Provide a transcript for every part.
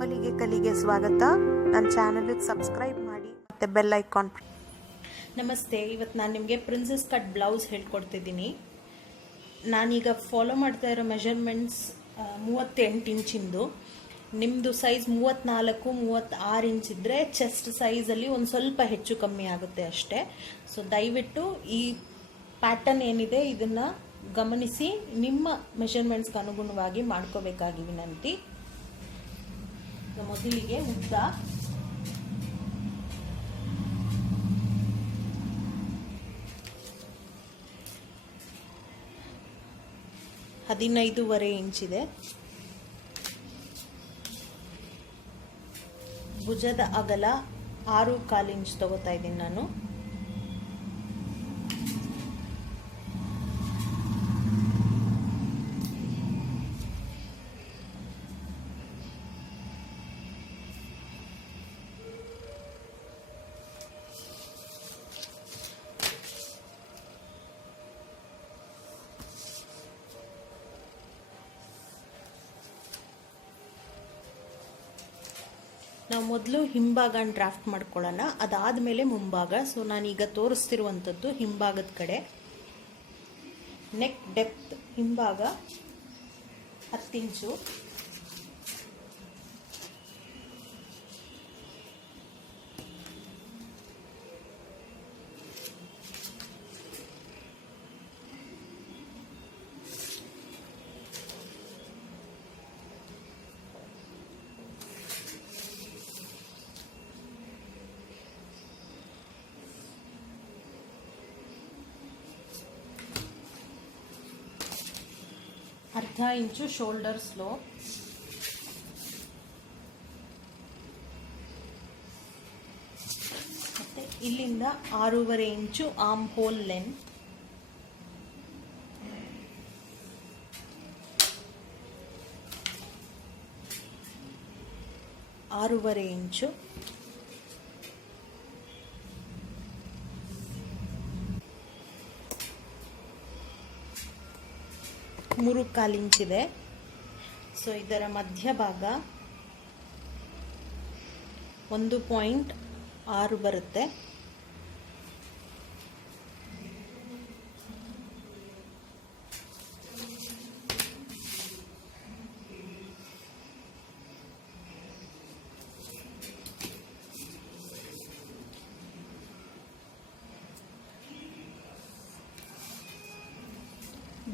ಹೊಲಿಗೆ ಕಲಿಗೆ ಸ್ವಾಗತ. ನನ್ನ ಚಾನಲ್ಗೆ ಸಬ್ಸ್ಕ್ರೈಬ್ ಮಾಡಿ ಮತ್ತು ಬೆಲ್ ಐಕಾನ್. ನಮಸ್ತೆ. ಇವತ್ತು ನಾನು ನಿಮಗೆ ಪ್ರಿನ್ಸಸ್ ಕಟ್ ಬ್ಲೌಸ್ ಹೇಳ್ಕೊಡ್ತಿದ್ದೀನಿ. ನಾನೀಗ ಫಾಲೋ ಮಾಡ್ತಾ ಇರೋ ಮೆಷರ್ಮೆಂಟ್ಸ್ 38 ಇಂಚಿಂದು. ನಿಮ್ಮದು ಸೈಜ್ 34-36 ಇಂಚ್ ಇದ್ದರೆ ಚೆಸ್ಟ್ ಸೈಜಲ್ಲಿ ಒಂದು ಸ್ವಲ್ಪ ಹೆಚ್ಚು ಕಮ್ಮಿ ಆಗುತ್ತೆ ಅಷ್ಟೇ. ಸೊ ದಯವಿಟ್ಟು ಈ ಪ್ಯಾಟರ್ನ್ ಏನಿದೆ ಇದನ್ನು ಗಮನಿಸಿ ನಿಮ್ಮ ಮೆಷರ್ಮೆಂಟ್ಸ್ಗೆ ಅನುಗುಣವಾಗಿ ಮಾಡ್ಕೋಬೇಕಾಗಿ ವಿನಂತಿ. ಮೊದಲಿಗೆ ಉದ್ದ 15.5 ಇಂಚಿದೆ. ಭುಜದ ಅಗಲ 6.25 ಇಂಚ್ ತಗೋತಾ ಇದ್ದೀನಿ ನಾನು. ನಾವು ಮೊದಲು ಹಿಂಭಾಗನ ಡ್ರಾಫ್ಟ್ ಮಾಡ್ಕೊಳ್ಳೋಣ, ಅದಾದಮೇಲೆ ಮುಂಭಾಗ. ಸೊ ನಾನೀಗ ತೋರಿಸ್ತಿರುವಂಥದ್ದು ಹಿಂಭಾಗದ ಕಡೆ. ನೆಕ್ ಡೆಪ್ತ್ ಹಿಂಭಾಗ 10 ಇಂಚು. ಅರ್ಧ ಇಂಚು ಶೋಲ್ಡರ್ ಸ್ಲೋಪ್. ಮತ್ತೆ ಇಲ್ಲಿಂದ 6.5 ಇಂಚು ಆರ್ಮ್ ಹೋಲ್ ಲೆಂತ್. ಆರೂವರೆ ಇಂಚು. ಮೂರು ಕಾಲು ಇಂಚಿದೆ. ಸೊ ಇದರ ಮಧ್ಯಭಾಗ 1.6 ಬರುತ್ತೆ.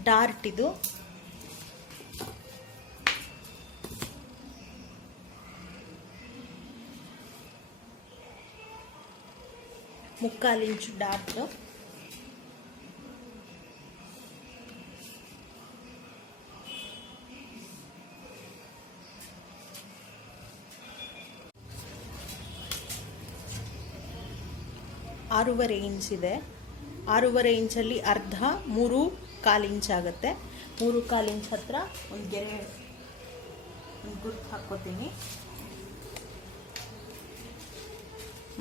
ಡಾರ್ಟ್ ಇದು. ಮುಕ್ಕಾಲು ಇಂಚು ಡಾರ್ಟ್. ಆರೂವರೆ ಇಂಚ್ ಇದೆ. ಆರೂವರೆ ಇಂಚಲ್ಲಿ ಅರ್ಧ 3.25 ಇಂಚ್ ಆಗುತ್ತೆ. 3.25 ಇಂಚ್ ಹತ್ರ ಒಂದು ಗೆರೆ ಗುರ್ತು ಹಾಕ್ಕೋತೀನಿ.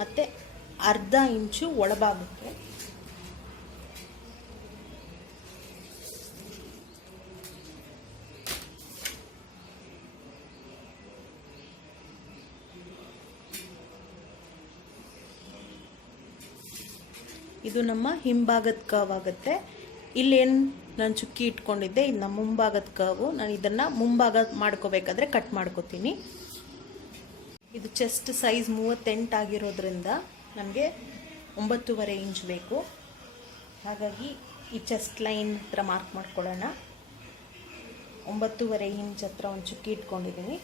ಮತ್ತೆ ಅರ್ಧ ಇಂಚು ಒಳಭಾಗಕ್ಕೆ. ಇದು ನಮ್ಮ ಹಿಂಭಾಗದ ಕರ್ವ್ ಆಗುತ್ತೆ. ಇಲ್ಲೇನು ನಾನು ಚುಕ್ಕಿ ಇಟ್ಕೊಂಡಿದ್ದೆ, ಇದು ನಮ್ಮ ಮುಂಭಾಗದ ಕರ್ವು. ನಾನು ಇದನ್ನು ಮುಂಭಾಗ ಮಾಡ್ಕೋಬೇಕಾದ್ರೆ ಕಟ್ ಮಾಡ್ಕೋತೀನಿ. ಇದು ಚೆಸ್ಟ್ ಸೈಜ್ 38 ಆಗಿರೋದ್ರಿಂದ ನನಗೆ 9.5 ಇಂಚ್ ಬೇಕು. ಹಾಗಾಗಿ ಈ ಚೆಸ್ಟ್ ಲೈನ್ ಹತ್ರ ಮಾರ್ಕ್ ಮಾಡ್ಕೊಳ್ಳೋಣ. 9.5 ಇಂಚ್ ಹತ್ರ ಒಂದು ಚುಕ್ಕಿ ಇಟ್ಕೊಂಡಿದ್ದೀನಿ.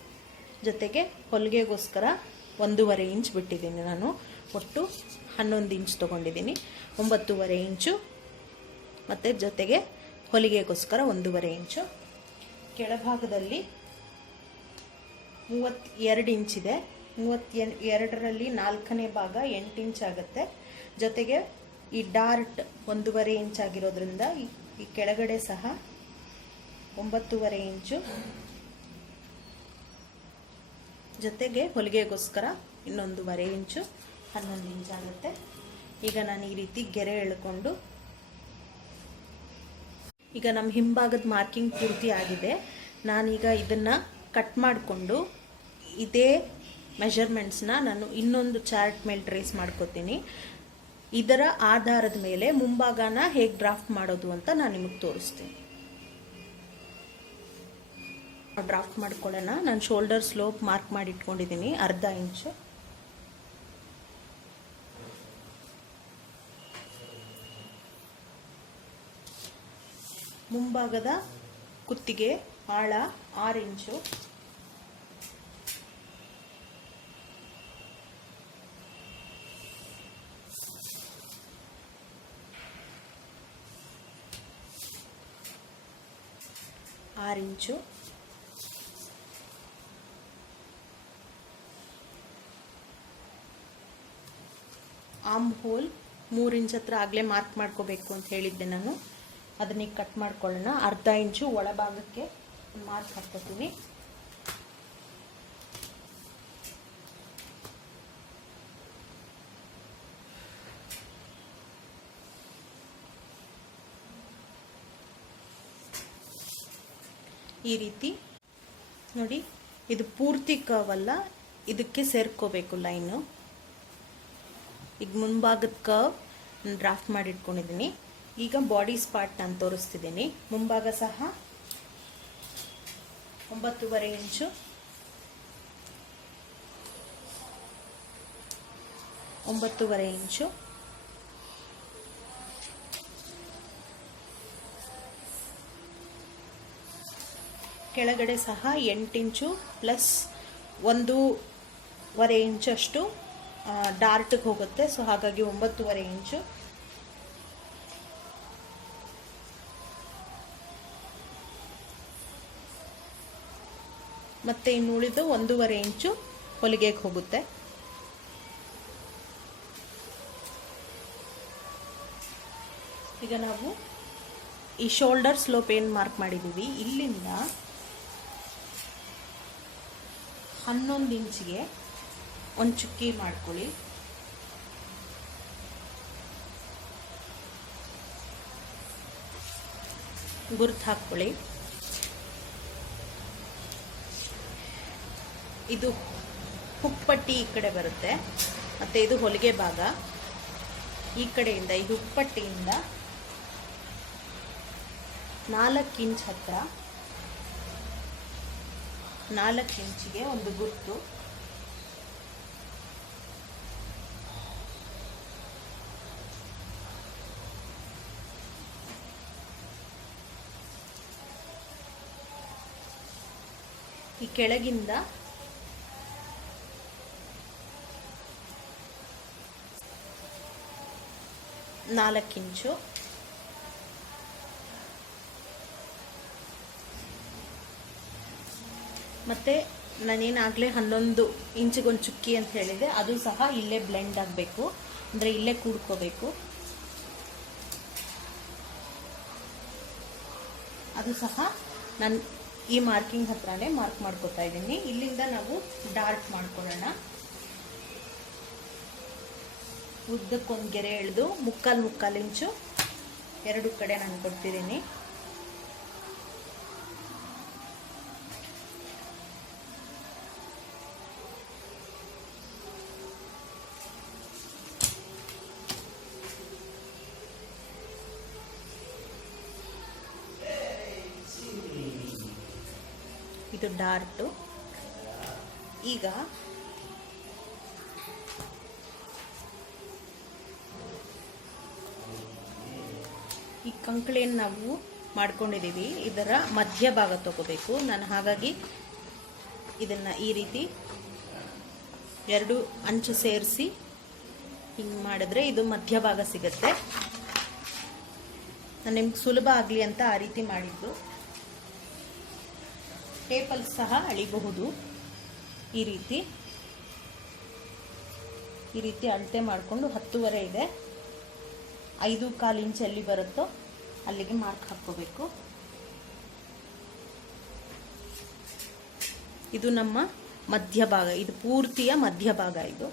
ಜೊತೆಗೆ ಹೊಲಿಗೆಗೋಸ್ಕರ 1.5 ಇಂಚ್ ಬಿಟ್ಟಿದ್ದೀನಿ ನಾನು. ಒಟ್ಟು 11 ಇಂಚ್ ತೊಗೊಂಡಿದ್ದೀನಿ. 9.5 ಇಂಚು ಮತ್ತು ಜೊತೆಗೆ ಹೊಲಿಗೆಗೋಸ್ಕರ 1.5 ಇಂಚು. ಕೆಳಭಾಗದಲ್ಲಿ 32 ಇಂಚಿದೆ. 32ರಲ್ಲಿ 4ನೇ ಭಾಗ 8 ಇಂಚ್ ಆಗುತ್ತೆ. ಜೊತೆಗೆ ಈ ಡಾರ್ಟ್ 1.5 ಇಂಚ್ ಆಗಿರೋದ್ರಿಂದ ಈ ಕೆಳಗಡೆ ಸಹ 9.5 ಇಂಚು. ಜೊತೆಗೆ ಹೊಲಿಗೆಗೋಸ್ಕರ ಇನ್ನೊಂದು 1.5 ಇಂಚು, 11 ಇಂಚ್ ಆಗುತ್ತೆ. ಈಗ ನಾನು ಈ ರೀತಿ ಗೆರೆ ಎಳ್ಕೊಂಡು ಈಗ ನಮ್ಮ ಹಿಂಭಾಗದ ಮಾರ್ಕಿಂಗ್ ಪೂರ್ತಿ ಆಗಿದೆ. ನಾನೀಗ ಇದನ್ನು ಕಟ್ ಮಾಡಿಕೊಂಡು ಇದೇ ಮೆಷರ್ಮೆಂಟ್ಸ್ನ ನಾನು ಇನ್ನೊಂದು ಚಾರ್ಟ್ ಮೇಲೆ ಟ್ರೇಸ್ ಮಾಡ್ಕೋತೀನಿ. ಇದರ ಆಧಾರದ ಮೇಲೆ ಮುಂಭಾಗನ ಹೇಗೆ ಡ್ರಾಫ್ಟ್ ಮಾಡೋದು ಅಂತ ನಾನು ನಿಮಗೆ ತೋರಿಸ್ತೀನಿ. ಡ್ರಾಫ್ಟ್ ಮಾಡ್ಕೊಳ್ಳೋಣ. ನಾನು ಶೋಲ್ಡರ್ ಸ್ಲೋಪ್ ಮಾರ್ಕ್ ಮಾಡಿ ಇಟ್ಕೊಂಡಿದ್ದೀನಿ 1/2 ಇಂಚು. ಮುಂಭಾಗದ ಕುತ್ತಿಗೆ ಆಳ 6 ಇಂಚು. ಆರ್ಮ್ ಹೋಲ್ 3 ಇಂಚ್ ಹತ್ರ ಆಗಲೇ ಮಾರ್ಕ್ ಮಾಡ್ಕೋಬೇಕು ಅಂತ ಹೇಳಿದ್ದೆ ನಾನು. ಅದನ್ನ ಕಟ್ ಮಾಡ್ಕೊಳ್ಳೋಣ. 1/2 ಇಂಚು ಒಳಭಾಗಕ್ಕೆ ಮಾರ್ಕ್ ಹಾಕ್ಕೋತೀನಿ. ಈ ರೀತಿ ನೋಡಿ, ಇದು ಪೂರ್ತಿ ಕರ್ವ್ ಅಲ್ಲ, ಇದಕ್ಕೆ ಸೇರ್ಕೋಬೇಕು ಲೈನು. ಈಗ ಮುಂಭಾಗದ ಕರ್ವ್ ಡ್ರಾಫ್ಟ್ ಮಾಡಿ ಇಟ್ಕೊಂಡಿದ್ದೀನಿ. ಈಗ ಬಾಡಿ ಸ್ಪಾಟ್ ನಾನು ತೋರಿಸ್ತಿದ್ದೀನಿ. ಮುಂಭಾಗ ಸಹ 9.5 ಇಂಚು, 9.5 ಇಂಚು. ಕೆಳಗಡೆ ಸಹ 8 ಇಂಚು ಪ್ಲಸ್ 1.5 ಇಂಚಷ್ಟು ಡಾರ್ಟ್ಗೆ ಹೋಗುತ್ತೆ. ಸೊ ಹಾಗಾಗಿ 9.5 ಇಂಚು. ಮತ್ತೆ ಇನ್ನು ಉಳಿದು 1.5 ಇಂಚು ಹೊಲಿಗೆಗೆ ಹೋಗುತ್ತೆ. ಈಗ ನಾವು ಈ ಶೋಲ್ಡರ್ ಸ್ಲೋಪ್ ಏನು ಮಾರ್ಕ್ ಮಾಡಿದ್ದೀವಿ, ಇಲ್ಲಿಂದ 11 ಇಂಚಿಗೆ ಒಂದು ಚುಕ್ಕಿ ಮಾಡ್ಕೊಳ್ಳಿ. ಗುರ್ತು ಹಾಕ್ಕೊಳ್ಳಿ. ಇದು ಹುಕ್ಪಟ್ಟಿ ಈ ಕಡೆ ಬರುತ್ತೆ, ಮತ್ತು ಇದು ಹೊಲಿಗೆ ಭಾಗ. ಈ ಕಡೆಯಿಂದ ಇದು ಹುಕ್ಪಟ್ಟಿಯಿಂದ 4 ಇಂಚ್ ಹತ್ರ 4 ಇಂಚಿಗೆ ಒಂದು ಗುರ್ತು. ಈ ಕೆಳಗಿಂದ 4 ಇಂಚು. ಮತ್ತು ನಾನೇನಾಗಲೇ 11 ಇಂಚಿಗೊಂದು ಚುಕ್ಕಿ ಅಂತ ಹೇಳಿದೆ, ಅದು ಸಹ ಇಲ್ಲೇ ಬ್ಲೆಂಡ್ ಆಗಬೇಕು, ಅಂದರೆ ಇಲ್ಲೇ ಕೂಡ್ಕೋಬೇಕು. ಅದು ಸಹ ನಾನು ಈ ಮಾರ್ಕಿಂಗ್ ಹತ್ರನೇ ಮಾರ್ಕ್ ಮಾಡ್ಕೋತಾ ಇದ್ದೀನಿ. ಇಲ್ಲಿಂದ ನಾವು ಡಾರ್ಟ್ ಮಾಡ್ಕೊಳ್ಳೋಣ. ಉದ್ದಕ್ಕೊಂದು ಗೆರೆ ಎಳೆದು 3/4 ಇಂಚು ಎರಡು ಕಡೆ ನಾನು ಕೊಡ್ತಿದ್ದೀನಿ. ಇದು ಡಾರ್ಟು. ಈಗ ಈ ಕಂಕಳಿಯನ್ನು ನಾವು ಮಾಡ್ಕೊಂಡಿದ್ದೀವಿ, ಇದರ ಮಧ್ಯಭಾಗ ತಗೋಬೇಕು ನಾನು. ಹಾಗಾಗಿ ಇದನ್ನು ಈ ರೀತಿ 2 ಅಂಚು ಸೇರಿಸಿ ಹಿಂಗೆ ಮಾಡಿದ್ರೆ ಇದು ಮಧ್ಯಭಾಗ ಸಿಗುತ್ತೆ. ನಾನು ನಿಮ್ಗೆ ಸುಲಭ ಆಗಲಿ ಅಂತ ಆ ರೀತಿ ಮಾಡಿದ್ದು. ಟೇಪಲ್ಲಿ ಸಹ ಅಳಿಬಹುದು. ಈ ರೀತಿ ಅಳತೆ ಮಾಡಿಕೊಂಡು 10.5 ಇದೆ, 5.25 ಇಂಚ್ ಎಲ್ಲಿ ಬರುತ್ತೋ ಅಲ್ಲಿಗೆ ಮಾರ್ಕ್ ಹಾಕ್ಕೋಬೇಕು. ಇದು ನಮ್ಮ ಮಧ್ಯಭಾಗ, ಇದು ಪೂರ್ತಿಯ ಮಧ್ಯಭಾಗ. ಇದು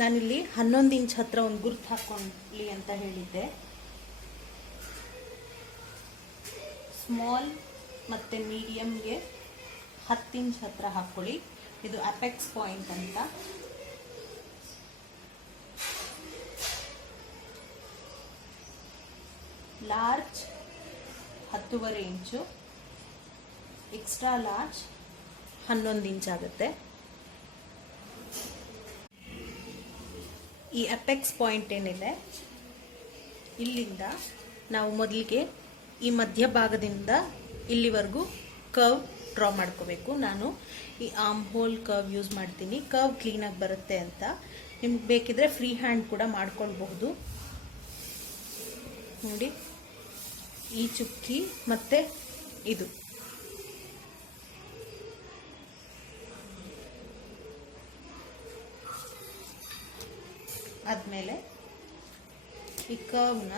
ನಾನಿಲ್ಲಿ 11 ಇಂಚ್ ಹತ್ರ ಒಂದು ಗುರ್ತು ಹಾಕ್ಕೊಳ್ಳಿ ಅಂತ ಹೇಳಿದ್ದೆ. ಸ್ಮಾಲ್ ಮತ್ತು ಮೀಡಿಯಮ್ಗೆ 10 ಇಂಚ್ ಹತ್ರ ಹಾಕ್ಕೊಳ್ಳಿ. ಇದು ಅಪೆಕ್ಸ್ ಪಾಯಿಂಟ್ ಅಂತ. ಲಾರ್ಜ್ 10.5 ಇಂಚು, ಎಕ್ಸ್ಟ್ರಾ ಲಾರ್ಜ್ 11 ಇಂಚ್ ಆಗುತ್ತೆ. ಈ ಅಪೆಕ್ಸ್ ಪಾಯಿಂಟ್ ಏನಿದೆ ಇಲ್ಲಿಂದ ನಾವು ಮೊದಲಿಗೆ ಈ ಮಧ್ಯಭಾಗದಿಂದ ಇಲ್ಲಿವರೆಗೂ ಕರ್ವ್ ಡ್ರಾ ಮಾಡ್ಕೋಬೇಕು. ನಾನು ಈ ಆರ್ಮ್ ಹೋಲ್ ಕರ್ವ್ ಯೂಸ್ ಮಾಡ್ತೀನಿ, ಕರ್ವ್ ಕ್ಲೀನಾಗಿ ಬರುತ್ತೆ ಅಂತ. ನಿಮ್ಗೆ ಬೇಕಿದ್ರೆ ಫ್ರೀ ಹ್ಯಾಂಡ್ ಕೂಡ ಮಾಡ್ಕೊಳ್ಬಹುದು. ನೋಡಿ, ಈ ಚುಕ್ಕಿ ಮತ್ತೆ ಇದು ಆದಮೇಲೆ ಈ ಕರ್ವ್ನ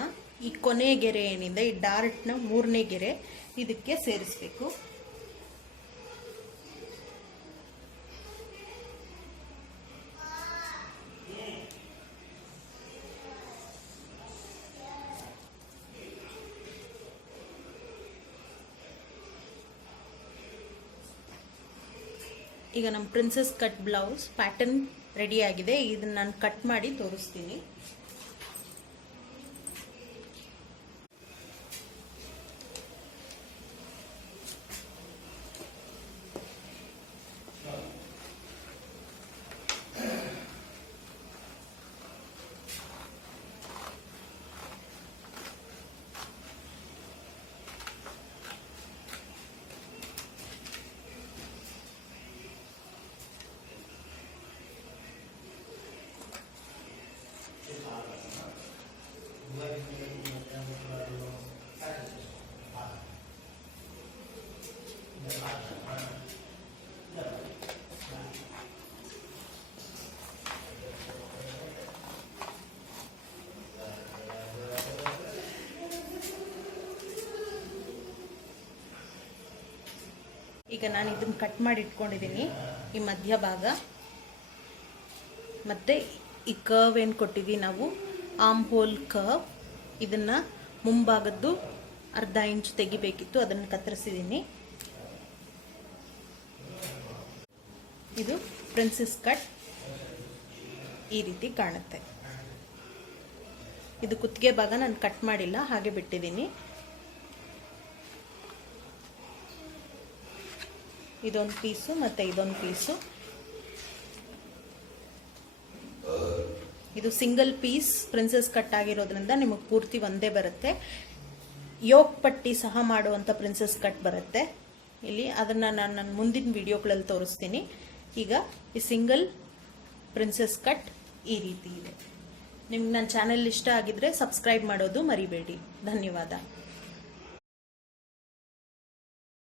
ಈ ಕೊನೆ ಗೆರೆ ಏನಿದೆ, ಈ ಡಾರ್ಟ್ನ 3ನೇ ಗೆರೆ ಇದಕ್ಕೆ ಸೇರಿಸಬೇಕು. ಈಗ ನಮ್ಮ princess cut blouse pattern ready ಆಗಿದೆ. ಇದನ್ನ ನಾನು ಕಟ್ ಮಾಡಿ ತೋರಿಸ್ತೀನಿ. ಈಗ ನಾನು ಇದನ್ನು ಕಟ್ ಮಾಡಿ ಇಟ್ಕೊಂಡಿದ್ದೀನಿ. ಈ ಮಧ್ಯಭಾಗ ಮತ್ತು ಈ ಕರ್ವ್ ಏನು ಕೊಟ್ಟಿದ್ದೀವಿ ನಾವು, ಆರ್ಮ್ ಹೋಲ್ ಕರ್ವ್, ಇದನ್ನು ಮುಂಭಾಗದ್ದು 1/2 ಇಂಚ್ ತೆಗಿಬೇಕಿತ್ತು, ಅದನ್ನು ಕತ್ತರಿಸಿದ್ದೀನಿ. ಇದು ಪ್ರಿನ್ಸಸ್ ಕಟ್ ಈ ರೀತಿ ಕಾಣುತ್ತೆ. ಇದು ಕುತ್ತಿಗೆ ಭಾಗ ನಾನು ಕಟ್ ಮಾಡಿಲ್ಲ, ಹಾಗೆ ಬಿಟ್ಟಿದ್ದೀನಿ. ಇದೊಂದು ಪೀಸು ಮತ್ತು ಇದೊಂದು ಪೀಸು. ಇದು ಸಿಂಗಲ್ ಪೀಸ್ ಪ್ರಿನ್ಸಸ್ ಕಟ್ ಆಗಿರೋದ್ರಿಂದ ನಿಮಗೆ ಪೂರ್ತಿ ಒಂದೇ ಬರುತ್ತೆ. ಯೋಕ್ ಪಟ್ಟಿ ಸಹ ಮಾಡುವಂಥ ಪ್ರಿನ್ಸಸ್ ಕಟ್ ಬರುತ್ತೆ ಇಲ್ಲಿ, ಅದನ್ನು ನಾನು ನನ್ನ ಮುಂದಿನ ವಿಡಿಯೋಗಳಲ್ಲಿ ತೋರಿಸ್ತೀನಿ. ಈಗ ಈ ಸಿಂಗಲ್ ಪ್ರಿನ್ಸಸ್ ಕಟ್ ಈ ರೀತಿ ಇದೆ. ನಿಮ್ಗೆ ನನ್ನ ಚಾನೆಲ್ ಇಷ್ಟ ಆಗಿದ್ರೆ ಸಬ್ಸ್ಕ್ರೈಬ್ ಮಾಡೋದು ಮರಿಬೇಡಿ. ಧನ್ಯವಾದ.